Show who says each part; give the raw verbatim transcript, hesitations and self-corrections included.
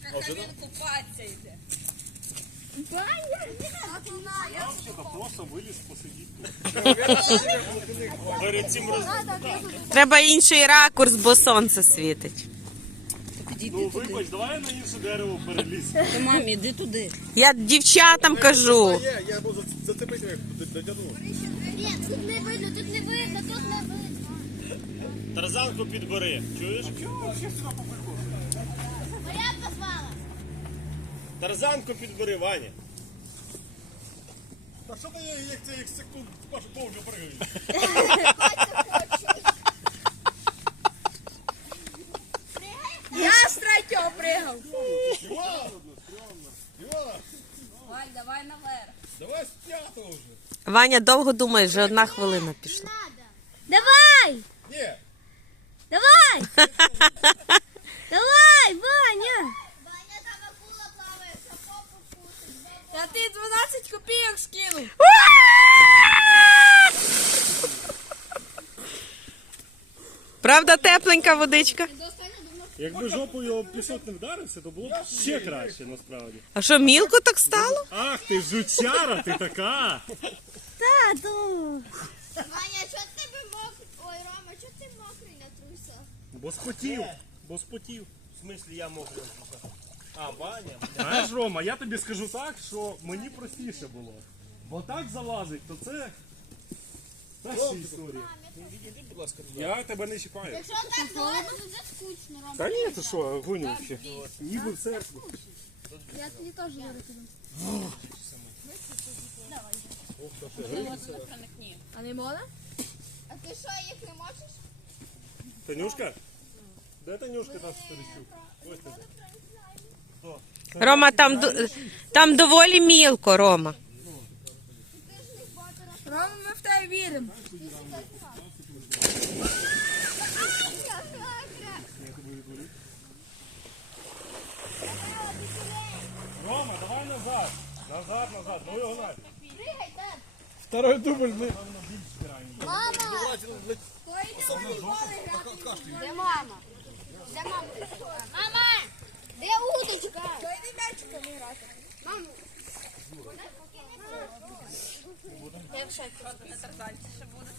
Speaker 1: Хай він купатися йде.
Speaker 2: Я просто виліз посидіти. Перед цим роз...
Speaker 3: Треба інший ракурс, бо сонце світить.
Speaker 2: Ну вибач, давай я на інше дерево переліз.
Speaker 1: Ти, мамі, іди туди.
Speaker 3: Я дівчатам кажу.
Speaker 4: Є, я можу зацепити, як дотягну.
Speaker 5: Ні, тут не видно, тут не видно, тут не видно.
Speaker 2: Тарзанку підбери, чуєш?
Speaker 5: Моя позвала.
Speaker 2: Тарзанку підбери, Ваня.
Speaker 4: Та що ти як це як секунд вашу повню пригаєш?
Speaker 1: Я з третього пригав.
Speaker 4: Іван! Іван!
Speaker 1: Вань, давай наверх.
Speaker 4: Давай з п'ятого вже.
Speaker 3: Ваня довго думає, вже одна хвилина пішла.
Speaker 5: Давай!
Speaker 4: Ні!
Speaker 5: Давай! Давай, Ваня! Ваня, там акула плаває, що попу вкусить.
Speaker 1: Та ти дванадцять копійок скинув.
Speaker 3: Правда, тепленька водичка?
Speaker 2: Якби жопою об пісок не вдарився, то було б ще краще, насправді.
Speaker 3: А що, мілко так стало?
Speaker 2: Ах, ти жучара, ти така!
Speaker 5: Тату! Ваня, що тебе мокрий? Ой, Рома, що ти мокрий на трусах?
Speaker 2: Бо спотів, бо спотів. В смислі я мокрий. А, Ваня? Знаєш, Рома, я тобі скажу так, що мені простіше було. Бо так залазить, то це... Та ще історія. Я тебе не чіпаю.
Speaker 5: Якщо так довго, то вже скучно, Рома.
Speaker 2: Та ні, ти що, гоню ще. Ніби в церкву.
Speaker 5: Я тобі теж говорю.
Speaker 1: А не можна?
Speaker 5: А ти що, їх не можеш?
Speaker 2: Танюшка? Де Танюшка та Старичук? Ось ти.
Speaker 3: Рома, там, ду- там доволі мілко, Рома.
Speaker 1: Рома, ми в тебе віримо.
Speaker 2: Рома, давай назад. Назад, назад. Ну його нафіг.
Speaker 5: Пригай, так.
Speaker 4: Второй дубль ми...
Speaker 5: Мама! Де мама? Де мама? Мама! Де удочка?
Speaker 1: Пойди м'ячиком грати.
Speaker 5: Мама!
Speaker 1: Якщо не тарзанці ще буде.